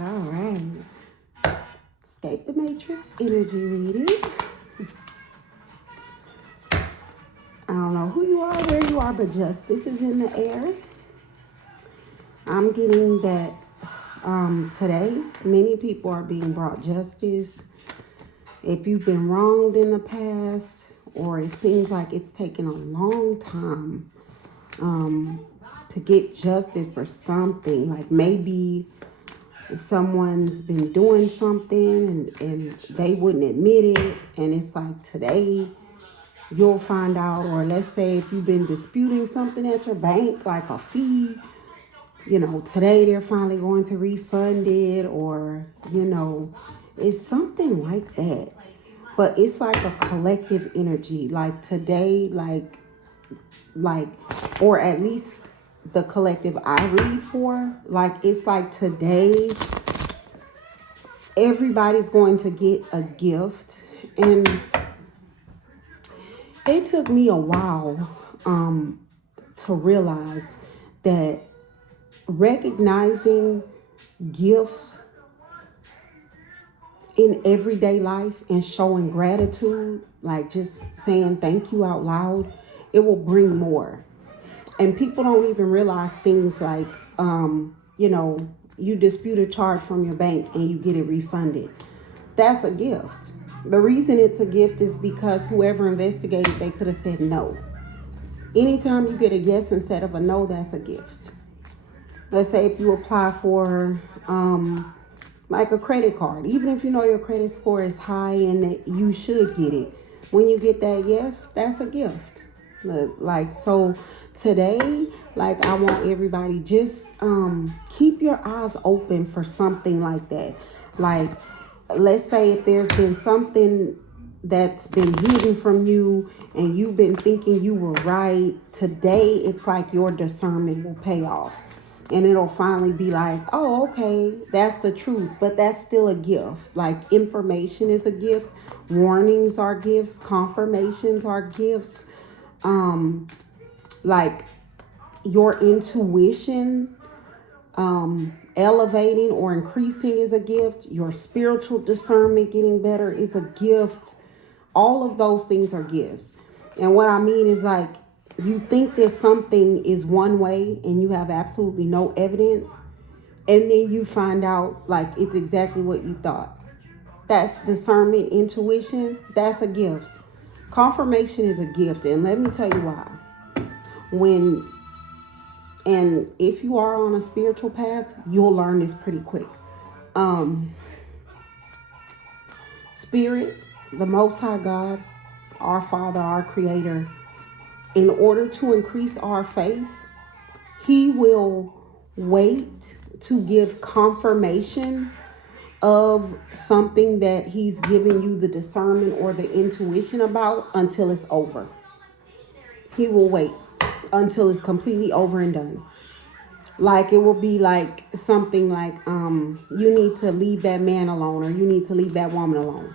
All right. Escape the Matrix energy reading. I don't know who you are, where you are, but justice is in the air. I'm getting that today many people are being brought justice. If you've been wronged in the past, or it seems like it's taken a long time to get justice for something, like maybe someone's been doing something and they wouldn't admit it, and it's like today you'll find out. Or let's say if you've been disputing something at your bank, like a fee, today they're finally going to refund it, or it's something like that. But it's like a collective energy, like today, like or at least the collective I read for, like it's like today everybody's going to get a gift. And it took me a while to realize that recognizing gifts in everyday life and showing gratitude, like just saying thank you out loud, it will bring more. And people don't even realize things like, you dispute a charge from your bank and you get it refunded. That's a gift. The reason it's a gift is because whoever investigated, they could have said no. Anytime you get a yes instead of a no, that's a gift. Let's say if you apply for like a credit card, even if you know your credit score is high and that you should get it, when you get that yes, that's a gift. Like, so today, like, I want everybody just keep your eyes open for something like that. Like, let's say if there's been something that's been hidden from you and you've been thinking you were right, today it's like your discernment will pay off. And it'll finally be like, oh, okay, that's the truth. But that's still a gift. Like, information is a gift. Warnings are gifts. Confirmations are gifts. Like, your intuition elevating or increasing is a gift. Your spiritual discernment getting better is a gift. All of those things are gifts. And what I mean is, like, you think that something is one way and you have absolutely no evidence, and then you find out like it's exactly what you thought. That's discernment, intuition. That's a gift. Confirmation is a gift. And let me tell you why. And if you are on a spiritual path, you'll learn this pretty quick. Spirit, the Most High God, our Father, our Creator, in order to increase our faith, He will wait to give confirmation of something that He's giving you the discernment or the intuition about until it's over. He will wait until it's completely over and done. Like, it will be like something like, you need to leave that man alone, or you need to leave that woman alone.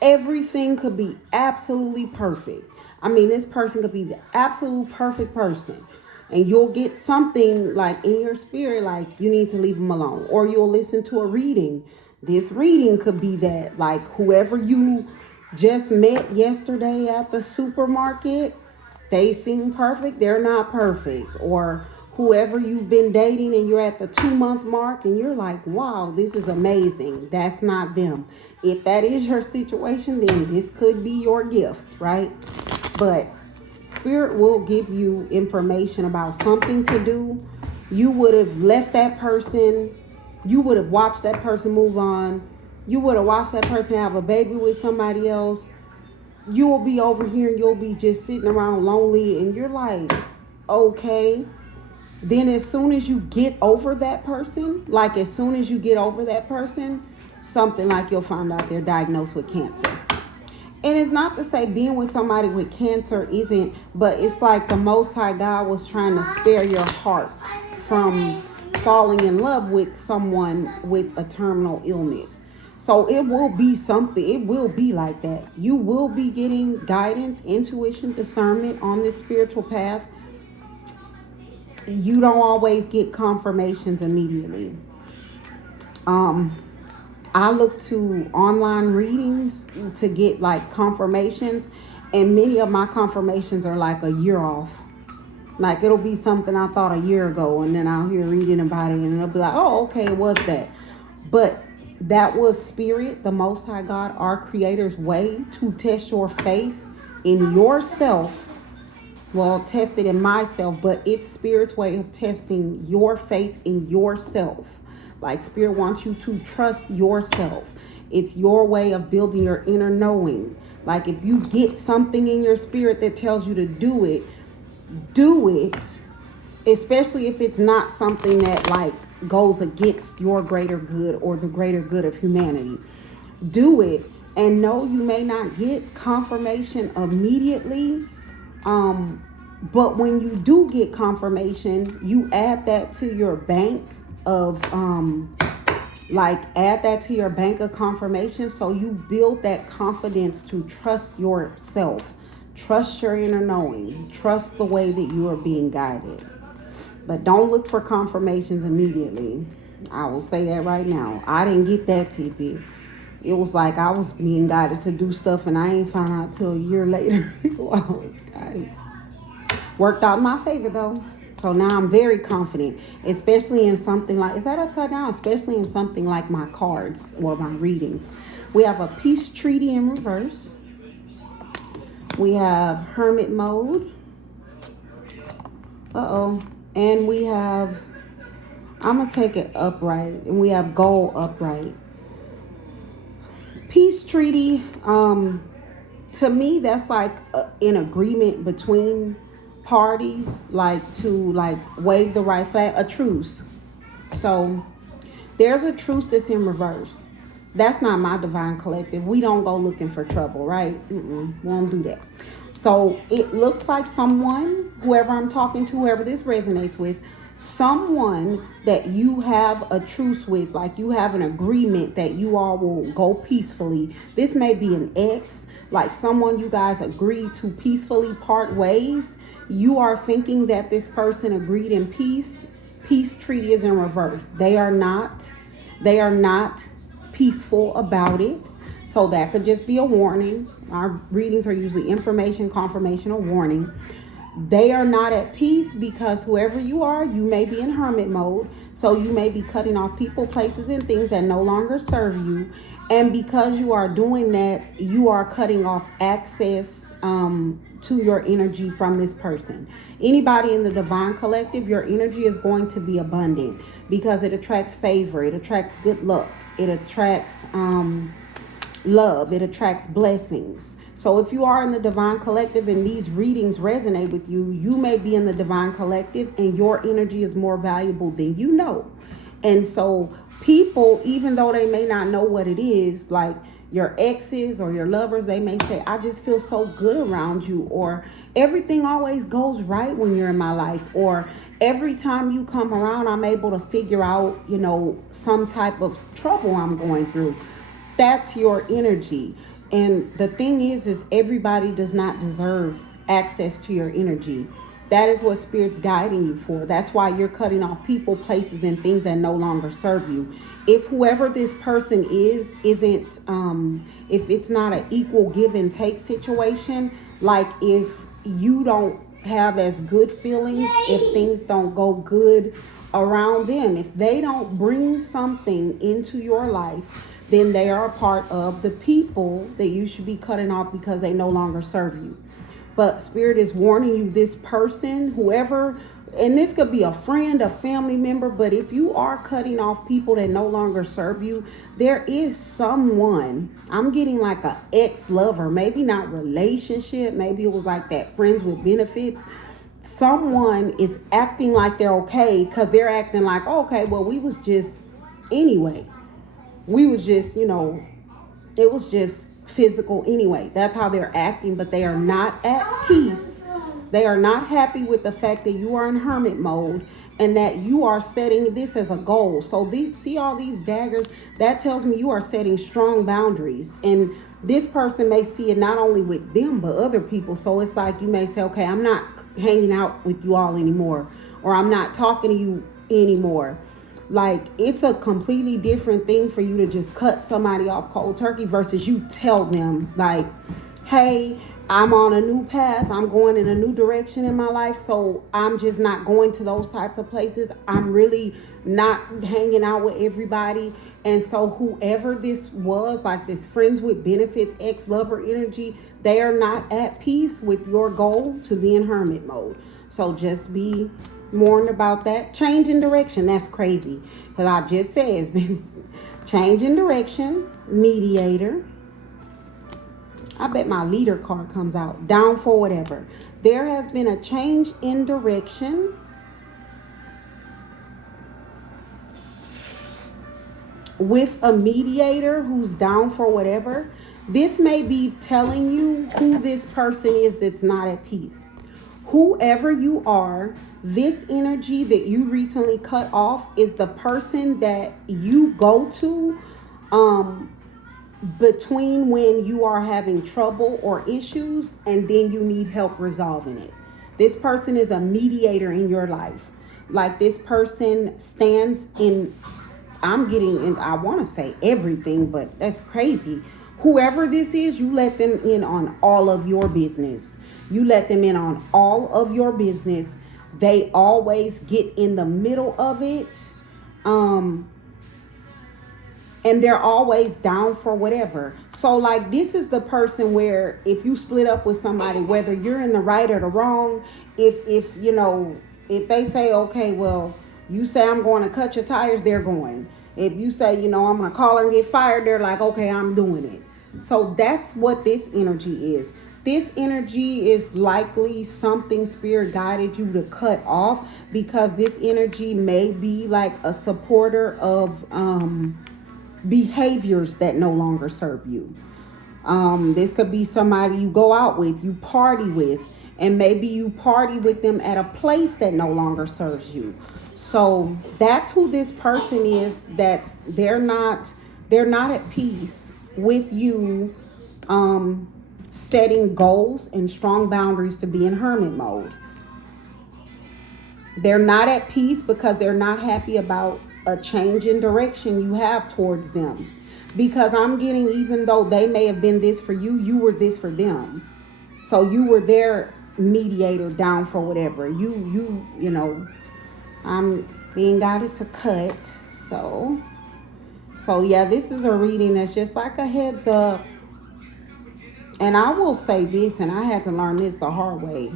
Everything could be absolutely perfect. I mean, this person could be the absolute perfect person. And you'll get something like in your spirit, like you need to leave them alone. Or you'll listen to a reading. This reading could be that, like, whoever you just met yesterday at the supermarket, they seem perfect, they're not perfect. Or whoever you've been dating and you're at the 2-month mark and you're like, wow, this is amazing. That's not them. If that is your situation, then this could be your gift, right? But Spirit will give you information about something to do. You would have left that person. You would have watched that person move on. You would have watched that person have a baby with somebody else. You will be over here and you'll be just sitting around lonely, and you're like, okay. Then as soon as you get over that person, something like you'll find out they're diagnosed with cancer. And it's not to say being with somebody with cancer isn't, but it's like the Most High God was trying to spare your heart from falling in love with someone with a terminal illness. So it will be something, it will be like that. You will be getting guidance, intuition, discernment on this spiritual path. You don't always get confirmations immediately. I look to online readings to get like confirmations, and many of my confirmations are like a year off. Like it'll be something I thought a year ago, and then I'll hear reading about it, and it'll be like, oh, okay, it was that. But that was Spirit, the Most High God, our Creator's way to test your faith in yourself. Well, tested in myself, but it's Spirit's way of testing your faith in yourself. Like Spirit wants you to trust yourself. It's your way of building your inner knowing. Like if you get something in your spirit that tells you to do it, do it. Especially if it's not something that like goes against your greater good or the greater good of humanity. Do it, and know you may not get confirmation immediately. But when you do get confirmation, you add that to your bank of add that to your bank of confirmation, so you build that confidence to trust yourself, trust your inner knowing, trust the way that you are being guided. But don't look for confirmations immediately. I will say that right now. I didn't get that tidbit. It was like I was being guided to do stuff, and I ain't found out till a year later. I was guided. Worked out in my favor though. So now I'm very confident, especially in something like, is that upside down? Especially in something like my cards or my readings. We have a peace treaty in reverse. We have hermit mode. And we have, I'm going to take it upright. And we have goal upright. Peace treaty, to me, that's like an agreement between parties, like to like wave the right flag, a truce. So there's a truce that's in reverse. That's not my divine collective. We don't go looking for trouble, right? We don't do that. So it looks like someone, whoever I'm talking to, whoever this resonates with, someone that you have a truce with, like you have an agreement that you all will go peacefully. This may be an ex, like someone you guys agreed to peacefully part ways. You are thinking that this person agreed in peace. Peace treaty is in reverse. They are not peaceful about it. So that could just be a warning. Our readings are usually information, confirmation, or warning. They are not at peace because whoever you are, you may be in hermit mode. So you may be cutting off people, places, and things that no longer serve you. And because you are doing that, you are cutting off access to your energy from this person. Anybody in the divine collective, your energy is going to be abundant because it attracts favor. It attracts good luck. It attracts love. It attracts blessings. So if you are in the divine collective and these readings resonate with you, you may be in the divine collective and your energy is more valuable than you know. And so people, even though they may not know what it is, like your exes or your lovers, they may say, I just feel so good around you, or everything always goes right when you're in my life, or every time you come around, I'm able to figure out, some type of trouble I'm going through. That's your energy. And the thing is everybody does not deserve access to your energy. That is what Spirit's guiding you for. That's why you're cutting off people, places, and things that no longer serve you. If whoever this person isn't, if it's not an equal give and take situation, like if you don't have as good feelings, if things don't go good around them, if they don't bring something into your life, then they are a part of the people that you should be cutting off because they no longer serve you. But Spirit is warning you, this person, whoever, and this could be a friend, a family member, but if you are cutting off people that no longer serve you, there is someone, I'm getting like an ex-lover, maybe not relationship, maybe it was like that friends with benefits. Someone is acting like they're okay because they're acting like, okay, well, we was just, anyway. We was just, it was just physical anyway. That's how they're acting, but they are not at peace. They are not happy with the fact that you are in hermit mode and that you are setting this as a goal. So see all these daggers, that tells me you are setting strong boundaries. And this person may see it not only with them, but other people. So it's like you may say, okay, I'm not hanging out with you all anymore, or I'm not talking to you anymore. Like, it's a completely different thing for you to just cut somebody off cold turkey versus you tell them, like, hey, I'm on a new path. I'm going in a new direction in my life. So I'm just not going to those types of places. I'm really not hanging out with everybody. And so whoever this was, like this friends with benefits, ex-lover energy, they are not at peace with your goal to be in hermit mode. So just be warned about that. Change in direction. That's crazy. Because I just said it's been change in direction, mediator. I bet my leader card comes out. Down for whatever. There has been a change in direction. With a mediator who's down for whatever. This may be telling you who this person is that's not at peace. Whoever you are, this energy that you recently cut off is the person that you go to between when you are having trouble or issues and then you need help resolving it. This person is a mediator in your life. Like, this person stands in, I'm getting in, I want to say everything, but that's crazy. Whoever this is, you let them in on all of your business. You let them in on all of your business. They always get in the middle of it. And they're always down for whatever. So, like, this is the person where if you split up with somebody, whether you're in the right or the wrong, if you know, if they say, okay, well, you say I'm going to cut your tires, they're going. If you say, you know, I'm going to call her and get fired, they're like, okay, I'm doing it. So that's what this energy is. This energy is likely something spirit guided you to cut off, because this energy may be like a supporter of behaviors that no longer serve you. This could be somebody you go out with, you party with, and maybe you party with them at a place that no longer serves you. So that's who this person is. They're not at peace with you setting goals and strong boundaries to be in hermit mode. They're not at peace because they're not happy about a change in direction you have towards them. Because I'm getting, even though they may have been this for you, you were this for them. So you were their mediator, down for whatever. You know, I'm being guided to cut. So yeah, this is a reading that's just like a heads up. And I will say this, and I had to learn this the hard way.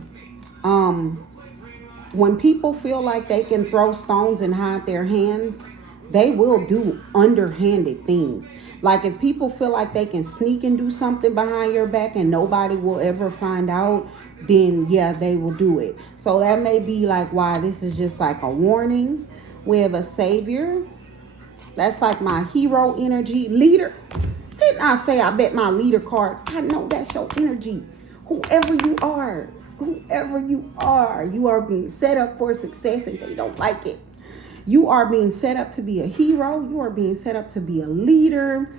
When people feel like they can throw stones and hide their hands, they will do underhanded things. Like, if people feel like they can sneak and do something behind your back and nobody will ever find out, then yeah, they will do it. So that may be like why this is just like a warning. We have a savior. That's like my hero energy. Leader. Didn't I say I bet my leader card? I know that's your energy. Whoever you are, you are being set up for success and they don't like it. You are being set up to be a hero. You are being set up to be a leader.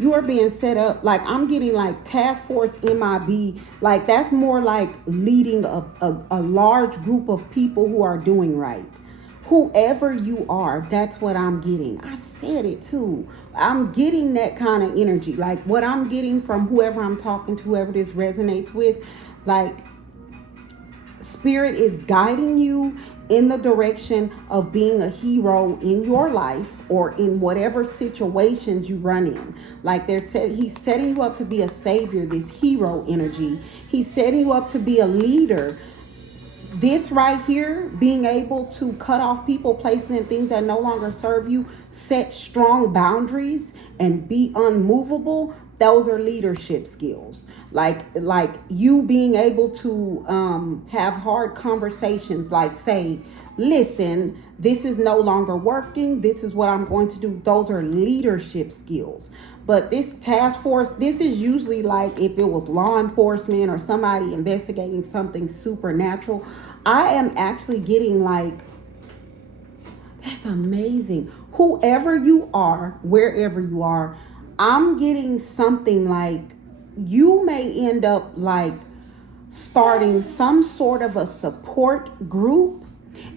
You are being set up, like, I'm getting like task force MIB. Like, that's more like leading a large group of people who are doing right. Whoever you are, that's what I'm getting. I said it too. I'm getting that kind of energy. Like, what I'm getting from whoever I'm talking to, whoever this resonates with, like, spirit is guiding you in the direction of being a hero in your life or in whatever situations you run in. Like, he's setting you up to be a savior, this hero energy. He's setting you up to be a leader. This right here, being able to cut off people, places, and things that no longer serve you, set strong boundaries, and be unmovable, those are leadership skills. Like you being able to have hard conversations, like say, listen, this is no longer working. This is what I'm going to do. Those are leadership skills. But this task force, this is usually like if it was law enforcement or somebody investigating something supernatural. I am actually getting like, that's amazing. Whoever you are, wherever you are, I'm getting something like you may end up like starting some sort of a support group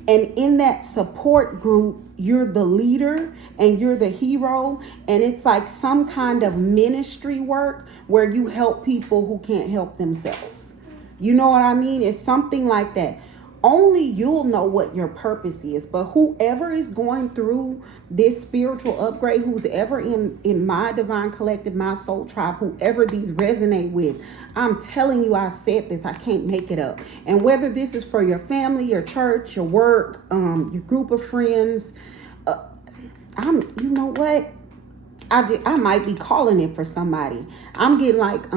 And in that support group, you're the leader and you're the hero. And it's like some kind of ministry work where you help people who can't help themselves. You know what I mean? It's something like that. Only you'll know what your purpose is. But whoever is going through this spiritual upgrade, who's ever in my divine collective, my soul tribe, whoever these resonate with, I'm telling you, I said this, I can't make it up. And whether this is for your family, your church, your work, your group of friends, you know what? I might be calling it for somebody. I'm getting like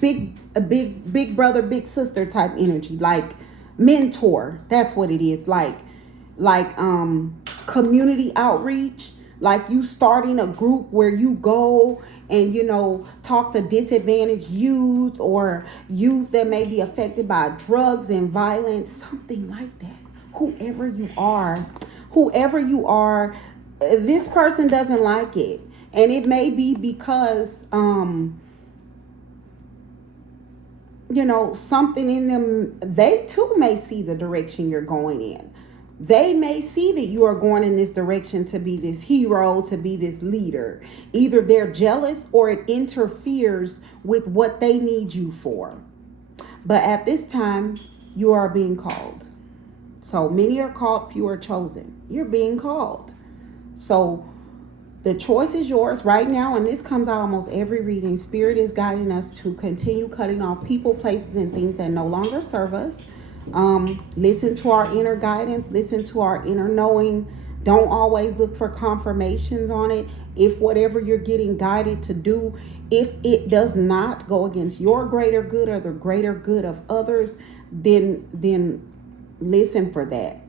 big brother, big sister type energy, like mentor. That's what it is. Like community outreach, like you starting a group where you go and talk to disadvantaged youth or youth that may be affected by drugs and violence, something like that. Whoever you are, this person doesn't like it, and it may be because something in them, they too may see the direction you're going in. They may see that you are going in this direction to be this hero, to be this leader. Either they're jealous or it interferes with what they need you for. But at this time, you are being called. So many are called, few are chosen. You're being called. So the choice is yours right now, and this comes out almost every reading. Spirit is guiding us to continue cutting off people, places, and things that no longer serve us. Listen to our inner guidance. Listen to our inner knowing. Don't always look for confirmations on it. If whatever you're getting guided to do, if it does not go against your greater good or the greater good of others, then listen for that.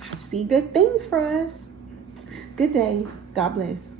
I see good things for us. Good day. God bless.